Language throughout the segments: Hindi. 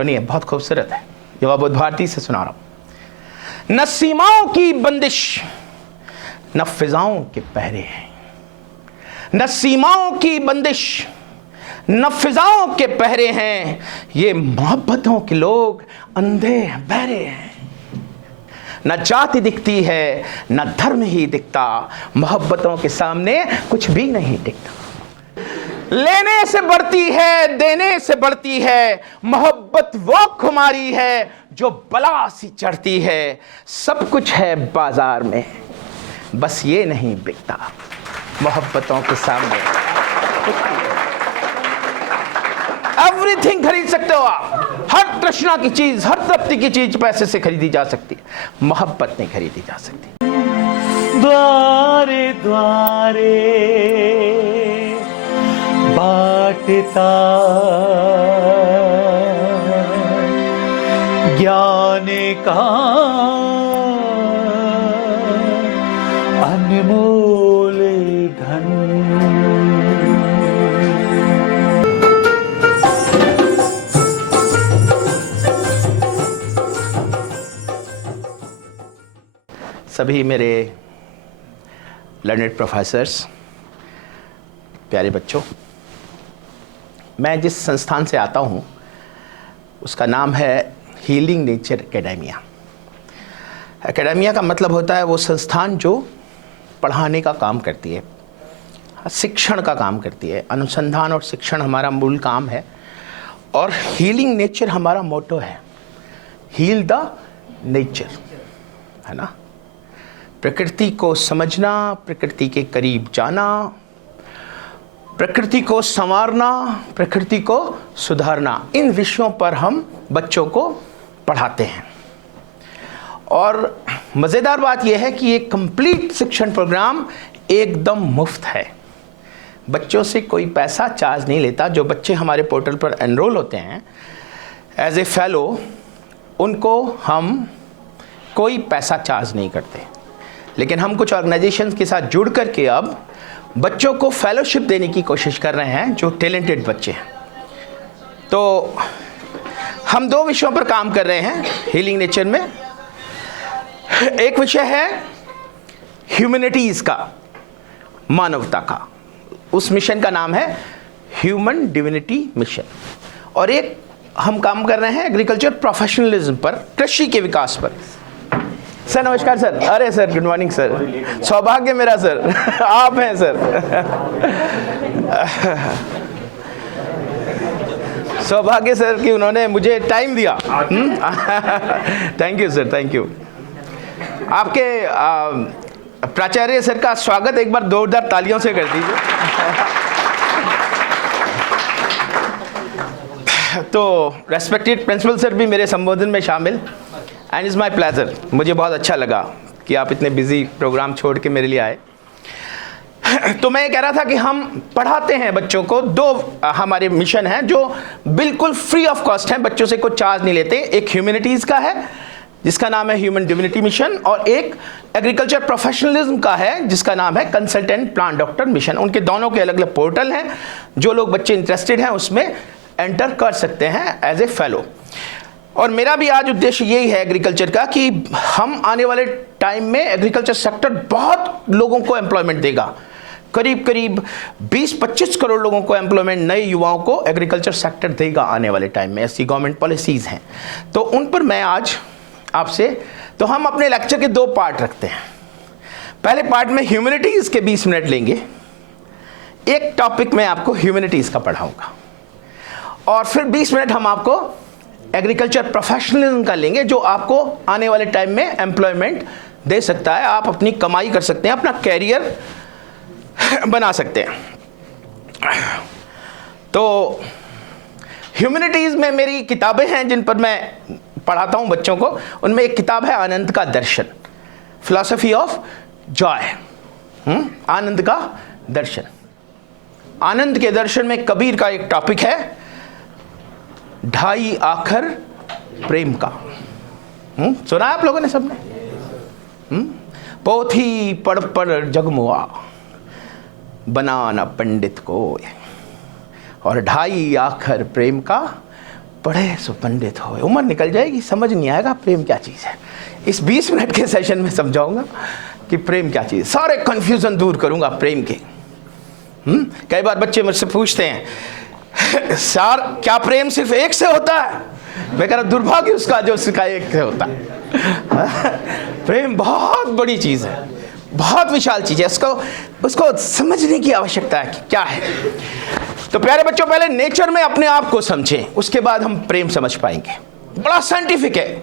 सुनिए, बहुत खूबसूरत है, युवा बुद्ध भारती से सुना रहा हूं। न सीमाओं की बंदिश न फिजाओं के पहरे हैं, न सीमाओं की बंदिश न फिजाओं के पहरे हैं, ये मोहब्बतों के लोग अंधे बहरे हैं। न जाति दिखती है न धर्म ही दिखता, मोहब्बतों के सामने कुछ भी नहीं दिखता। लेने से बढ़ती है देने से बढ़ती है, मोहब्बत वो खुमारी है जो बला सी चढ़ती है। सब कुछ है बाजार में बस ये नहीं बिकता, मोहब्बतों के सामने एवरीथिंग खरीद सकते हो आप, हर तृष्णा की चीज, हर तृप्ति की चीज पैसे से खरीदी जा सकती है, मोहब्बत नहीं खरीदी जा सकती। द्वारे द्वारे बाटता ज्ञान का अनमोल धन। सभी मेरे लर्नेड प्रोफेसर्स, प्यारे बच्चों, मैं जिस संस्थान से आता हूँ उसका नाम है हीलिंग नेचर एकेडेमिया। एकेडेमिया का मतलब होता है वो संस्थान जो पढ़ाने का काम करती है, शिक्षण का काम करती है। अनुसंधान और शिक्षण हमारा मूल काम है और हीलिंग नेचर हमारा मोटो है, हील द नेचर, है ना। प्रकृति को समझना, प्रकृति के करीब जाना, प्रकृति को संवारना, प्रकृति को सुधारना, इन विषयों पर हम बच्चों को पढ़ाते हैं। और मज़ेदार बात यह है कि ये कंप्लीट शिक्षण प्रोग्राम एकदम मुफ्त है, बच्चों से कोई पैसा चार्ज नहीं लेता। जो बच्चे हमारे पोर्टल पर एनरोल होते हैं एज ए फेलो, उनको हम कोई पैसा चार्ज नहीं करते। लेकिन हम कुछ ऑर्गेनाइजेशंस के साथ जुड़ करके अब बच्चों को फेलोशिप देने की कोशिश कर रहे हैं जो टैलेंटेड बच्चे हैं। तो हम दो विषयों पर काम कर रहे हैं हीलिंग नेचर में। एक विषय है ह्यूमैनिटीज़ का, मानवता का, उस मिशन का नाम है ह्यूमन डिविनिटी मिशन। और एक हम काम कर रहे हैं एग्रीकल्चर प्रोफेशनलिज्म पर, कृषि के विकास पर। सर नमस्कार सर। अरे सर गुड मॉर्निंग सर, सौभाग्य मेरा सर आप हैं सर। सौभाग्य सर कि उन्होंने मुझे टाइम दिया। Thank you sir, thank you. आपके प्राचार्य सर का स्वागत एक बार जोरदार तालियों से कर दीजिए। तो रेस्पेक्टेड प्रिंसिपल सर भी मेरे संबोधन में शामिल, एंड इज़ माई प्लेजर। मुझे बहुत अच्छा लगा कि आप इतने बिजी प्रोग्राम छोड़ के मेरे लिए आए। तो मैं ये कह रहा था कि हम पढ़ाते हैं बच्चों को, दो हमारे मिशन हैं जो बिल्कुल फ्री ऑफ कॉस्ट हैं, बच्चों से कोई चार्ज नहीं लेते। एक ह्यूमैनिटीज़ का है जिसका नाम है ह्यूमन डिविनिटी मिशन, और एक एग्रीकल्चर प्रोफेशनलिज्म का है जिसका नाम है कंसल्टेंट प्लांट डॉक्टर मिशन। उनके दोनों के अलग अलग पोर्टल हैं, जो लोग बच्चे इंटरेस्टेड हैं उसमें एंटर कर सकते हैं एज ए फेलो। और मेरा भी आज उद्देश्य यही है एग्रीकल्चर का कि हम आने वाले टाइम में एग्रीकल्चर सेक्टर बहुत लोगों को एम्प्लॉयमेंट देगा। करीब करीब 20-25 करोड़ लोगों को एम्प्लॉयमेंट, नए युवाओं को एग्रीकल्चर सेक्टर देगा आने वाले टाइम में। ऐसी गवर्नमेंट पॉलिसीज़ हैं, तो उन पर मैं आज आपसे, तो हम अपने लेक्चर के दो पार्ट रखते हैं। पहले पार्ट में ह्यूमैनिटीज़ के 20 मिनट लेंगे, एक टॉपिक में आपको ह्यूमैनिटीज़ का पढ़ाऊँगा, और फिर 20 मिनट हम आपको एग्रीकल्चर प्रोफेशनलिज्म का लेंगे जो आपको आने वाले टाइम में एम्प्लॉयमेंट दे सकता है। आप अपनी कमाई कर सकते हैं, अपना कैरियर बना सकते हैं। तो ह्यूमैनिटीज़ में मेरी किताबें हैं जिन पर मैं पढ़ाता हूं बच्चों को। उनमें एक किताब है आनंद का दर्शन, फिलॉसफी ऑफ जॉय, आनंद का दर्शन। आनंद के दर्शन में कबीर का एक टॉपिक है ढाई आखर प्रेम का। सुना है आप लोगों ने सबने? पोथी पढ़ पढ़ जगमुआ बनाना पंडित को, और ढाई आखर प्रेम का पढ़े सो पंडित हो, उम्र निकल जाएगी, समझ नहीं आएगा प्रेम क्या चीज़ है। इस 20 मिनट के सेशन में समझाऊंगा कि प्रेम क्या चीज़, सारे कन्फ्यूज़न दूर करूंगा प्रेम के। कई बार बच्चे मुझसे पूछते हैं सर क्या प्रेम सिर्फ एक से होता है? मैं कह रहा दुर्भाग्य उसका जो उसका एक से होता है। प्रेम बहुत बड़ी चीज़ है, बहुत विशाल चीज़ है, उसको समझने की आवश्यकता है कि क्या है। तो प्यारे बच्चों, पहले नेचर में अपने आप को समझें, उसके बाद हम प्रेम समझ पाएंगे। बड़ा साइंटिफिक है,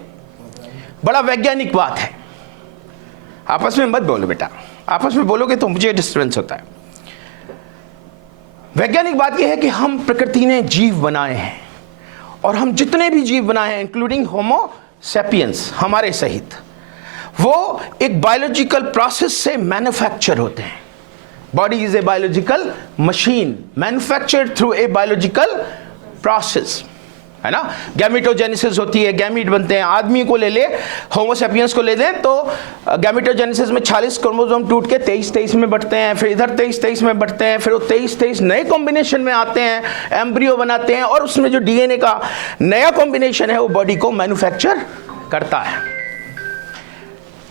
बड़ा वैज्ञानिक बात है। आपस में मत बोलो बेटा, आपस में बोलोगे तो मुझे डिस्टर्बेंस होता है। वैज्ञानिक बात यह है कि हम प्रकृति ने जीव बनाए हैं, और हम जितने भी जीव बनाए हैं इंक्लूडिंग होमो सैपियंस हमारे सहित, वो एक बायोलॉजिकल प्रोसेस से मैन्युफैक्चर होते हैं। Body is a biological machine manufactured through a biological process, है ना। गैमेटोजेनेसिस होती है, गैमीट बनते हैं। आदमी को ले ले, होमो सैपियंस को ले लें तो गैमेटोजेनेसिस में 40 क्रोमोसोम टूट के 23 में बढ़ते हैं, फिर इधर 23 में बढ़ते हैं, फिर वो 23 नए कॉम्बिनेशन में आते हैं, एम्ब्रियो बनाते हैं, और उसमें जो डीएनए का नया कॉम्बिनेशन है वो बॉडी को मैन्युफैक्चर करता है,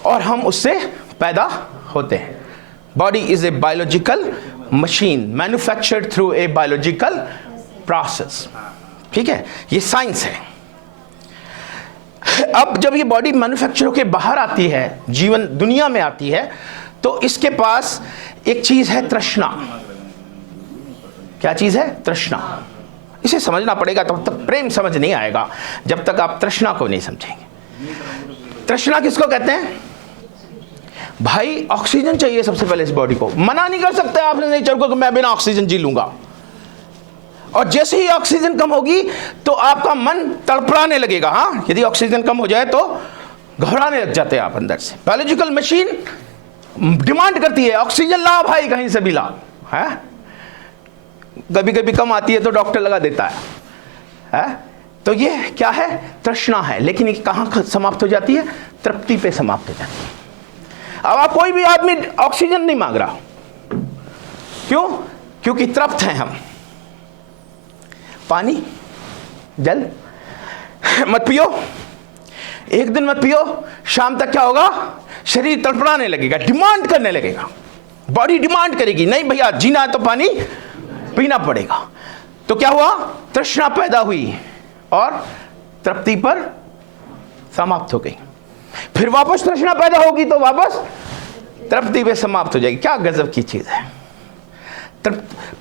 और हम उससे पैदा होते हैं। Body is a biological machine manufactured through a biological process, ठीक है, ये साइंस है। अब जब ये बॉडी मैन्युफैक्चर होकर बाहर आती है, जीवन दुनिया में आती है, तो इसके पास एक चीज है तृष्णा। क्या चीज है? तृष्णा। इसे समझना पड़ेगा, तब तक प्रेम समझ नहीं आएगा जब तक आप तृष्णा को नहीं समझेंगे। तृष्णा किसको कहते हैं? भाई ऑक्सीजन चाहिए सबसे पहले इस बॉडी को, मना नहीं कर सकते आपने नेचर को कि मैं बिना ऑक्सीजन जी लूंगा। और जैसे ही ऑक्सीजन कम होगी तो आपका मन तड़पड़ाने लगेगा। हाँ, यदि ऑक्सीजन कम हो जाए तो घबराने लग जाते हैं आप अंदर से। बायोलॉजिकल मशीन डिमांड करती है ऑक्सीजन ला भाई, कहीं से भी ला। है कभी कभी कम आती है तो डॉक्टर लगा देता है। तो ये क्या है? तृष्णा है। लेकिन ये कहाँ समाप्त हो जाती है? तृप्ति पे समाप्त हो जाती है। अब आप कोई भी आदमी ऑक्सीजन नहीं मांग रहा, क्यों? क्योंकि तृप्त हैं हम। पानी, जल मत पियो, एक दिन मत पियो, शाम तक क्या होगा? शरीर तड़पड़ाने लगेगा, डिमांड करने लगेगा, बॉडी डिमांड करेगी, नहीं भैया जीना है तो पानी पीना पड़ेगा। तो क्या हुआ? तृष्णा पैदा हुई और तृप्ति पर समाप्त हो गई। फिर वापस तृष्णा पैदा होगी तो वापस तृप्ति पे समाप्त हो जाएगी। क्या गजब की चीज है।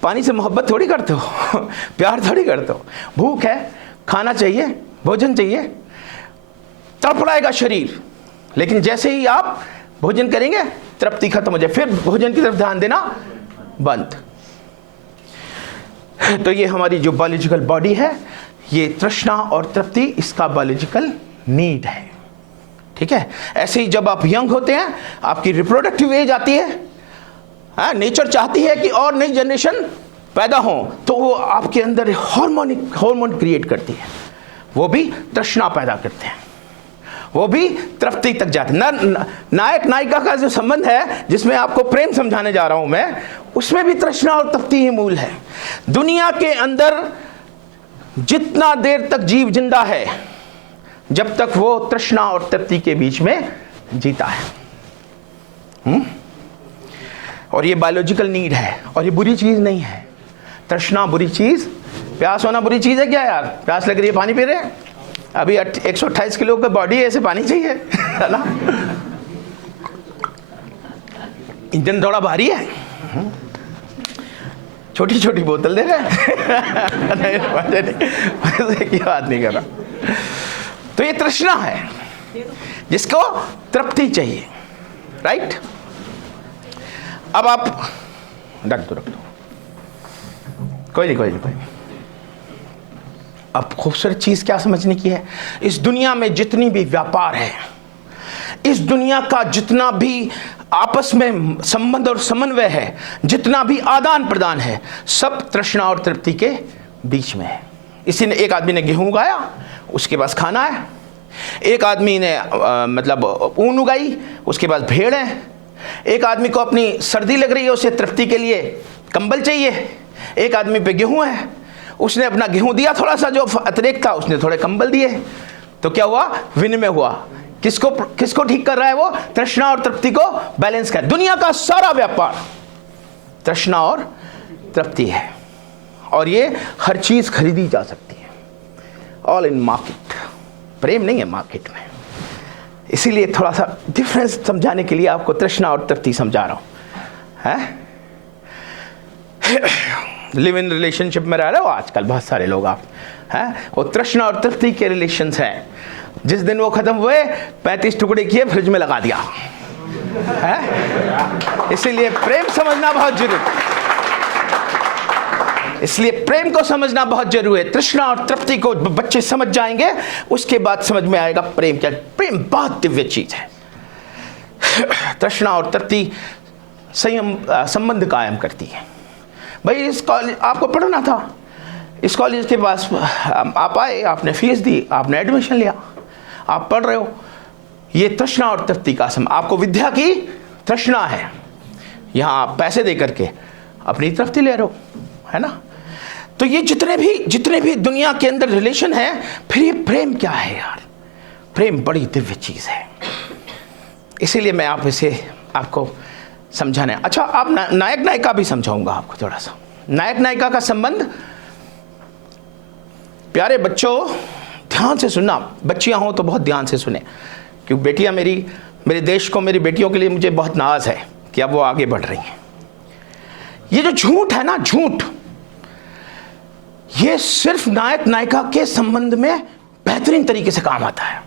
पानी से मोहब्बत थोड़ी करते हो, प्यार थोड़ी करते हो। भूख है, खाना चाहिए, भोजन चाहिए, तड़पड़ाएगा शरीर, लेकिन जैसे ही आप भोजन करेंगे तृप्ति खत्म हो जाए, फिर भोजन की तरफ ध्यान देना बंद। तो ये हमारी जो बायोलॉजिकल बॉडी है, ये तृष्णा और तृप्ति इसका बायोलॉजिकल नीड है, ठीक है। ऐसे ही जब आप यंग होते हैं, आपकी रिप्रोडक्टिव एज आती है, नेचर चाहती है कि और नई जनरेशन पैदा हो, तो वो आपके अंदर हार्मोन क्रिएट करती है, वो भी तृष्णा पैदा करते हैं, वो भी तृप्ति तक जाते हैं। नायक नायिका का जो संबंध है, जिसमें आपको प्रेम समझाने जा रहा हूं मैं, उसमें भी तृष्णा और तृप्ति ही मूल है। दुनिया के अंदर जितना देर तक जीव जिंदा है, जब तक वो तृष्णा और तृप्ति के बीच में जीता है। और ये बायोलॉजिकल नीड है, और ये बुरी चीज नहीं है। तृष्णा बुरी चीज, प्यास होना बुरी चीज है क्या यार? प्यास लग रही है, पानी पी रहे हैं, अभी 128 किलो का बॉडी है, ऐसे पानी चाहिए, है ना। इंजन थोड़ा भारी है, छोटी छोटी बोतल दे रहे हैं। नहीं, बात नहीं कर रहा। तो ये तृष्णा है जिसको तृप्ति चाहिए, राइट। अब आप रख दो, कोई नहीं। अब खूबसूरत चीज क्या समझने की है? इस दुनिया में जितनी भी व्यापार है, इस दुनिया का जितना भी आपस में संबंध और समन्वय है, जितना भी आदान प्रदान है, सब तृष्णा और तृप्ति के बीच में है। इसी ने, एक आदमी ने गेहूं उगाया, उसके पास खाना है। एक आदमी ने मतलब ऊन उगाई, उसके पास भेड़ है। एक आदमी को अपनी सर्दी लग रही है, उसे तृप्ति के लिए कंबल चाहिए। एक आदमी पे गेहूं है, उसने अपना गेहूं दिया, थोड़ा सा जो अतिरिक्त था उसने थोड़े कंबल दिए, तो क्या हुआ, विनिमय हुआ। किसको ठीक कर रहा है वो? तृष्णा और तृप्ति को बैलेंस कर। दुनिया का सारा व्यापार तृष्णा और तृप्ति है, और ये हर चीज खरीदी जा सकती है, ऑल इन मार्केट। प्रेम नहीं है मार्केट में। इसीलिए थोड़ा सा डिफरेंस समझाने के लिए आपको तृष्णा और तृप्ति समझा रहा हूं, है? लिव इन रिलेशनशिप में रह रहे हो आजकल बहुत सारे लोग आप, हैं? वो तृष्णा और तृप्ति के रिलेशंस हैं। जिस दिन वो खत्म हुए 35 टुकड़े किए, फ्रिज में लगा दिया, है? इसीलिए प्रेम समझना बहुत जरूरी, इसलिए प्रेम को समझना बहुत जरूरी है। तृष्णा और तृप्ति को बच्चे समझ जाएंगे, उसके बाद समझ में आएगा प्रेम क्या। प्रेम बहुत दिव्य चीज है। तृष्णा और तृप्ति संयम संबंध कायम करती है। भाई इस कॉलेज आपको पढ़ना था, इस कॉलेज के पास आप आए, आपने फीस दी, आपने एडमिशन लिया, आप पढ़ रहे हो, ये तृष्णा और तृप्ति का सम। आपको विद्या की तृष्णा है, यहाँ आप पैसे दे करके अपनी तृप्ति ले रहे हो, है ना? तो ये जितने भी दुनिया के अंदर रिलेशन है, फिर ये प्रेम क्या है यार? प्रेम बड़ी दिव्य चीज है। इसीलिए मैं आपको समझाने, अच्छा आप नायक नायिका भी समझाऊंगा आपको थोड़ा सा। नायक नायिका का संबंध, प्यारे बच्चों ध्यान से सुनना, बच्चियां हो तो बहुत ध्यान से सुने, क्योंकि बेटियां मेरे देश को, मेरी बेटियों के लिए मुझे बहुत नाज है कि अब वो आगे बढ़ रही हैं। ये जो झूठ है ना, झूठ, ये सिर्फ नायक नायिका के संबंध में बेहतरीन तरीके से काम आता है।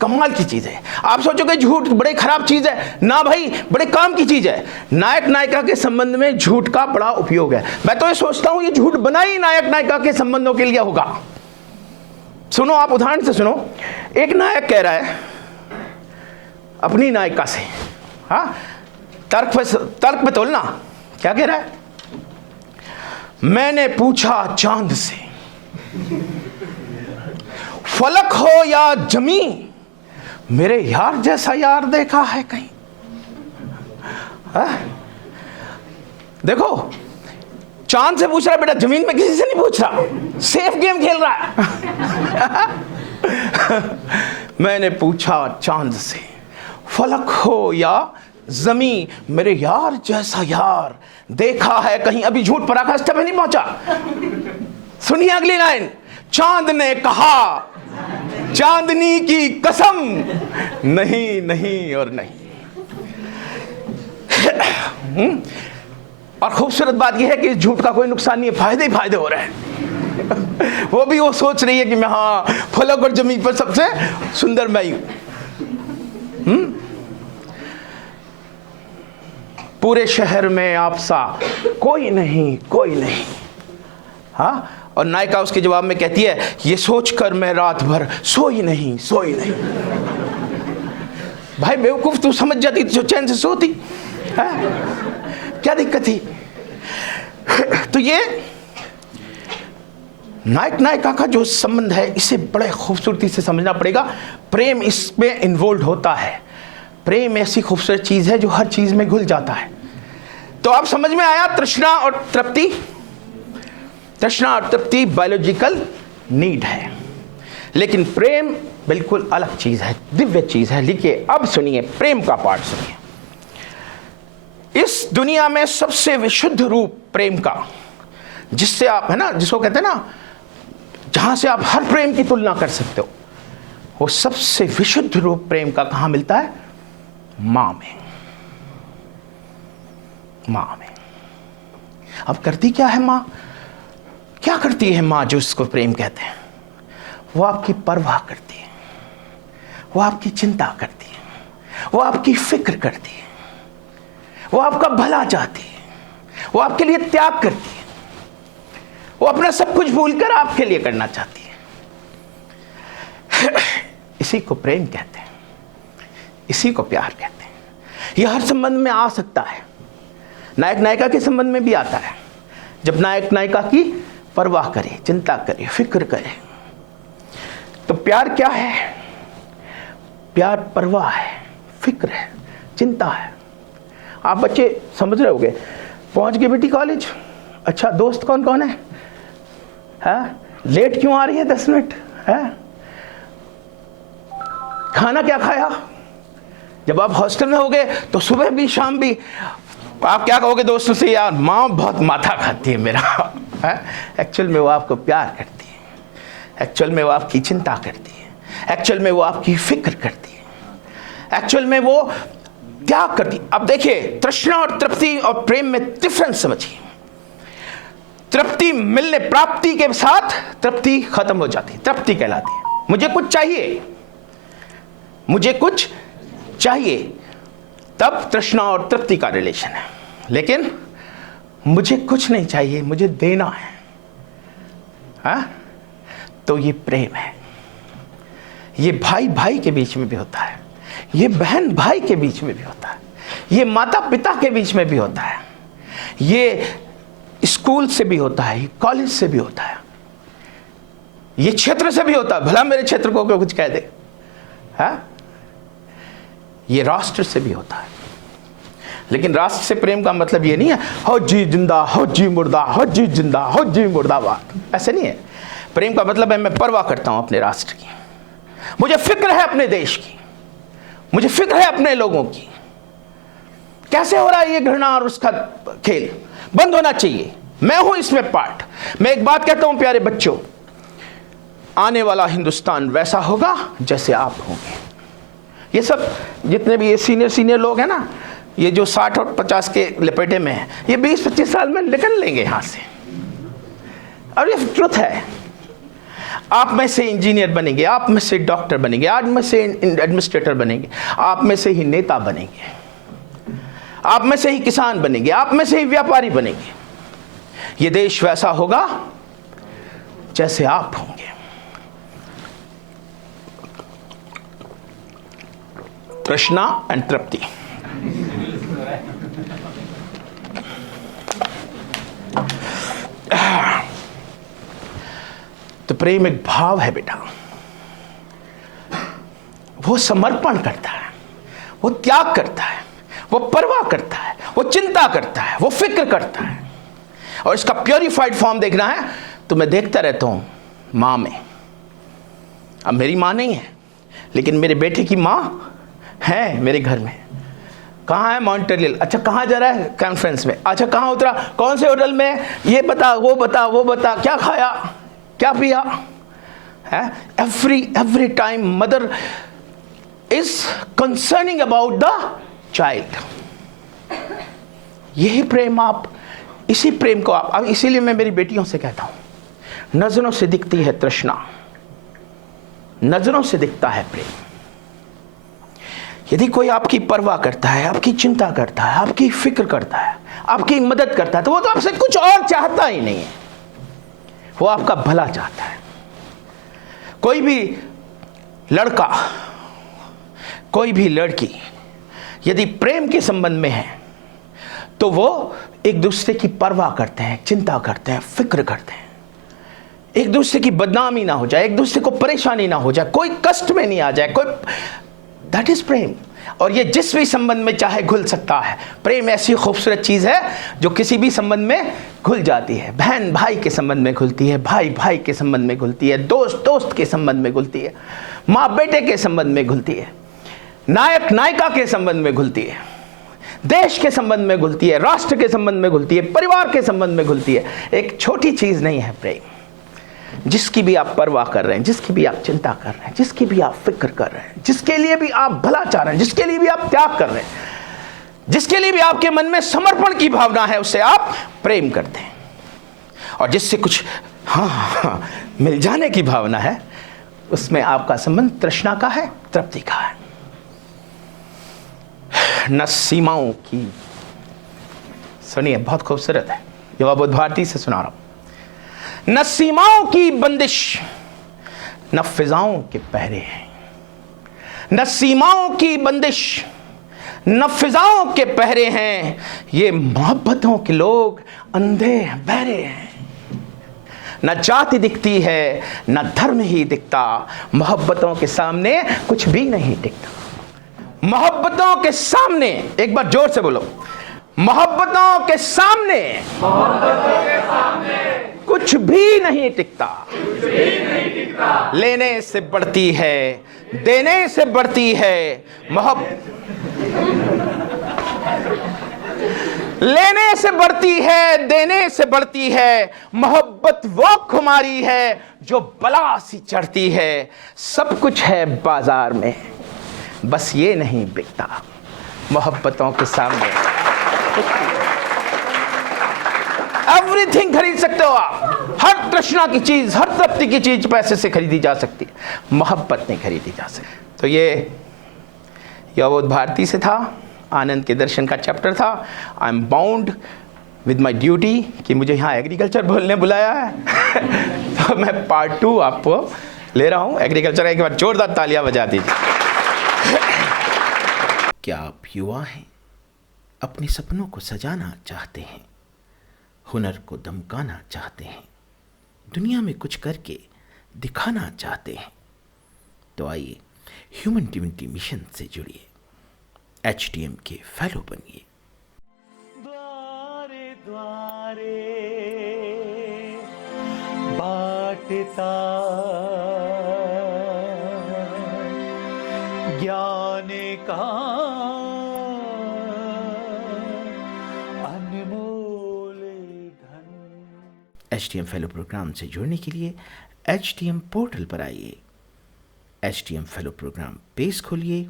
कमाल की चीज है। आप सोचोगे झूठ बड़े खराब चीज है ना, भाई बड़े काम की चीज है। नायक नायिका के संबंध में झूठ का बड़ा उपयोग है। मैं तो ये सोचता हूं ये झूठ बना ही नायक नायिका के संबंधों के लिए होगा। सुनो, आप उदाहरण से सुनो। एक नायक कह रहा है अपनी नायिका से, हाँ, तर्क पे तोलना, क्या कह रहा है? मैंने पूछा चांद से, फलक हो या जमी, मेरे यार जैसा यार देखा है कहीं? देखो, चांद से पूछ रहा है बेटा, जमीन में किसी से नहीं पूछ रहा, सेफ गेम खेल रहा है। मैंने पूछा चांद से, फलक हो या जमी, मेरे यार जैसा यार देखा है कहीं? अभी झूठ पराकाष्ठा पे नहीं पहुंचा। सुनिए अगली लाइन, चांद ने कहा चांदनी की कसम, नहीं नहीं और नहीं। और खूबसूरत बात यह है कि इस झूठ का कोई नुकसान नहीं है, फायदे ही फायदे हो रहे हैं। वो सोच रही है कि मैं, हाँ, फलक और जमीन पर सबसे सुंदर मैं ही हूं। पूरे शहर में आपसा कोई नहीं, हाँ। और नायिका उसके जवाब में कहती है, ये सोचकर मैं रात भर सोई नहीं। भाई बेवकूफ, तू समझ जाती तो चैन से सोती है, क्या दिक्कत थी? तो ये नायक नायिका का जो संबंध है, इसे बड़े खूबसूरती से समझना पड़ेगा। प्रेम इसमें इन्वॉल्व होता है। प्रेम ऐसी खूबसूरत चीज है जो हर चीज में घुल जाता है। तो आप समझ में आया, तृष्णा और तृप्ति। तृष्णा और तृप्ति बायोलॉजिकल नीड है, लेकिन प्रेम बिल्कुल अलग चीज है, दिव्य चीज है। लिखिए, अब सुनिए प्रेम का पार्ट सुनिए। इस दुनिया में सबसे विशुद्ध रूप प्रेम का, जिससे आप, है ना, जिसको कहते हैं ना, जहां से आप हर प्रेम की तुलना कर सकते हो, वो सबसे विशुद्ध रूप प्रेम का कहां मिलता है? मां में। अब करती क्या है मां? क्या करती है मां जो उसको प्रेम कहते हैं? वो आपकी परवाह करती है, वो आपकी चिंता करती है, वो आपकी फिक्र करती है, वो आपका भला चाहती है, वो आपके लिए त्याग करती है, वो अपना सब कुछ भूलकर आपके लिए करना चाहती है। इसी को प्रेम कहते हैं, इसी को प्यार कहते हैं। यह हर संबंध में आ सकता है, नायक नायिका के संबंध में भी आता है। जब नायक नायिका की परवाह करे, चिंता करे, फिक्र करे। तो प्यार क्या है? प्यार परवाह है, फिक्र है, चिंता है। आप बच्चे समझ रहे होगे, पहुंच गए बेटी कॉलेज, अच्छा दोस्त कौन कौन है? लेट क्यों आ रही है 10 मिनट? है खाना क्या खाया? जब आप हॉस्टल में होगे तो सुबह भी शाम भी आप क्या कहोगे दोस्तों से? यार माँ बहुत माथा खाती है मेरा। एक्चुअल में वो आपको प्यार करती है, एक्चुअल में वो आपकी चिंता करती है, एक्चुअल में वो आपकी फिक्र करती है, एक्चुअल में वो त्याग करती। अब देखिए, तृष्णा और तृप्ति और प्रेम में डिफरेंस समझिए। तृप्ति मिलने, प्राप्ति के साथ तृप्ति खत्म हो जाती है, तृप्ति कहलाती है। मुझे कुछ चाहिए, मुझे कुछ चाहिए, तब तृष्णा और तृप्ति का रिलेशन है। लेकिन मुझे कुछ नहीं चाहिए, मुझे देना है, तो ये प्रेम है। ये भाई भाई के बीच में भी होता है, ये बहन भाई के बीच में भी होता है, ये माता पिता के बीच में भी होता है, ये स्कूल से भी होता है, ये कॉलेज से भी होता है, ये क्षेत्र से भी होता है। भला मेरे क्षेत्र को कुछ कह दे, ये राष्ट्र से भी होता है। लेकिन राष्ट्र से प्रेम का मतलब ये नहीं है हो जी जिंदा, हो जी मुर्दा, हो जी जिंदा, हो जी मुर्दाबाद, ऐसे नहीं है। प्रेम का मतलब है मैं परवाह करता हूं अपने राष्ट्र की, मुझे फिक्र है अपने देश की, मुझे फिक्र है अपने लोगों की। कैसे हो रहा है ये घृणा और उसका खेल? बंद होना चाहिए। मैं हूं इसमें पार्ट। मैं एक बात कहता हूं प्यारे बच्चों, आने वाला हिंदुस्तान वैसा होगा जैसे आप होंगे। ये सब जितने भी ये सीनियर लोग हैं ना, ये जो 60 और 50 के लपेटे में हैं, ये 20-25 साल में निकल लेंगे यहां से। और ये ट्रुथ है। आप में से इंजीनियर बनेंगे, आप में से डॉक्टर बनेंगे, आप में से एडमिनिस्ट्रेटर बनेंगे, आप में से ही नेता बनेंगे, आप में से ही किसान बनेंगे, आप में से ही व्यापारी बनेंगे। ये देश वैसा होगा जैसे आप होंगे। तृष्णा एंड तृप्ति। तो प्रेम एक भाव है बेटा, वो समर्पण करता है, वो त्याग करता है, वो परवाह करता है, वो चिंता करता है, वो फिक्र करता है। और इसका प्योरीफाइड फॉर्म देखना है तो मैं देखता रहता हूं मां में। अब मेरी मां नहीं है, लेकिन मेरे बेटे की मां है मेरे घर में। कहाँ है? मॉन्ट्रियल। अच्छा कहाँ जा रहा है? कॉन्फ्रेंस में। अच्छा कहाँ उतरा? कौन से होटल में? ये बता, वो बता, वो बता, क्या खाया, क्या पिया है? Every time mother is concerning about the child. यही प्रेम आप, इसी प्रेम को आप, अब इसीलिए मैं मेरी बेटियों से कहता हूं, नजरों से दिखती है तृष्णा, नजरों से दिखता है प्रेम। यदि कोई आपकी परवाह करता है, आपकी चिंता करता है, आपकी फिक्र करता है, आपकी मदद करता है, तो वो तो आपसे कुछ और चाहता ही नहीं है, वो आपका भला चाहता है। कोई भी लड़का, कोई भी लड़की यदि प्रेम के संबंध में है तो वो एक दूसरे की परवाह करते हैं, चिंता करते हैं, फिक्र करते हैं, एक दूसरे की बदनामी ना हो जाए, एक दूसरे को परेशानी ना हो जाए, कोई कष्ट में नहीं आ जाए, कोई। दैट इज प्रेम। और ये जिस भी संबंध में चाहे घुल सकता है। प्रेम ऐसी खूबसूरत चीज है जो किसी भी संबंध में घुल जाती है। बहन भाई के संबंध में घुलती है, भाई भाई के संबंध में घुलती है, दोस्त दोस्त के संबंध में घुलती है, माँ बेटे के संबंध में घुलती है, नायक नायिका के संबंध में घुलती है, देश के संबंध में घुलती है, राष्ट्र के संबंध में घुलती है, परिवार के संबंध में घुलती है। एक छोटी चीज नहीं है प्रेम। जिसकी भी आप परवाह कर रहे हैं, जिसकी भी आप चिंता कर रहे हैं, जिसकी भी आप फिक्र कर रहे हैं, जिसके लिए भी आप भला चाह रहे हैं, जिसके लिए भी आप त्याग कर रहे हैं, जिसके लिए भी आपके मन में समर्पण की भावना है, उससे आप प्रेम करते हैं। और जिससे कुछ मिल जाने की भावना है, उसमें आपका संबंध तृष्णा का है, तृप्ति का है। न सीमाओं की, सुनिए बहुत खूबसूरत है, युवा बुद्ध भारती से सुना रहा हूं। न सीमाओं की बंदिश, न फिजाओं के पहरे हैं, न सीमाओं की बंदिश, न फिजाओं के पहरे हैं, ये मोहब्बतों के लोग अंधे बहरे हैं। न जाति दिखती है, न धर्म ही दिखता, मोहब्बतों के सामने कुछ भी नहीं दिखता। मोहब्बतों के सामने, एक बार जोर से बोलो, मोहब्बतों के सामने कुछ भी नहीं टिकता। लेने से बढ़ती है, देने से बढ़ती है लेने से बढ़ती है, देने से बढ़ती है मोहब्बत। वो खुमारी है जो बला सी चढ़ती है। सब कुछ है बाजार में, बस ये नहीं बिकता मोहब्बतों के सामने। एवरीथिंग खरीद सकते हो आप, हर तृष्णा की चीज, हर तृप्ति की चीज पैसे से खरीदी जा सकती है, मोहब्बत नहीं खरीदी जा सकती। तो ये अवधूत भारती से था, आनंद के दर्शन का चैप्टर था। I am bound with my duty कि मुझे यहाँ एग्रीकल्चर बोलने बुलाया है तो मैं पार्ट 2 आपको ले रहा हूँ। एग्रीकल्चर एक बार जोरदार तालियां बजा दीजिए। क्या आप युवा हैं, अपने सपनों को सजाना चाहते हैं, हुनर को दमकाना चाहते हैं, दुनिया में कुछ करके दिखाना चाहते हैं, तो आइए ह्यूमन डिविनिटी मिशन से जुड़िए, HTM के फेलो बनिए। द्वारे द्वारे बाटता ज्ञान का अनमोल धन। HTM फेलो प्रोग्राम से जुड़ने के लिए HTM पोर्टल पर आइए, HTM फेलो प्रोग्राम पेज खोलिए,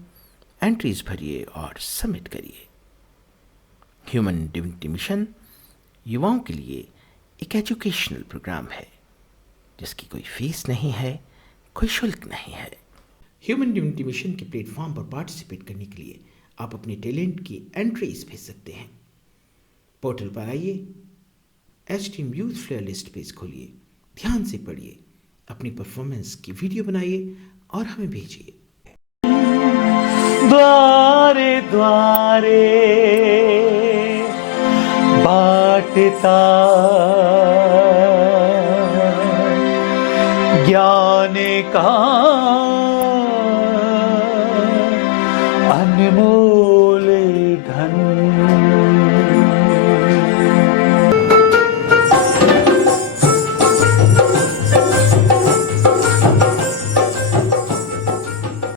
एंट्रीज भरिए और सबमिट करिए। ह्यूमन डिविनिटी मिशन युवाओं के लिए एक एजुकेशनल प्रोग्राम है जिसकी कोई फीस नहीं है, कोई शुल्क नहीं है। ह्यूमन डिविनिटी मिशन के प्लेटफॉर्म पर पार्टिसिपेट करने के लिए आप अपने टैलेंट की एंट्रीज भेज सकते हैं। पोर्टल पर आइए, HTM youth flare list page खोलिए, ध्यान से पढ़िए, अपनी परफॉर्मेंस की वीडियो बनाइए और हमें भेजिए। द्वारे द्वारे बाटता ज्ञान का अनमोल धन।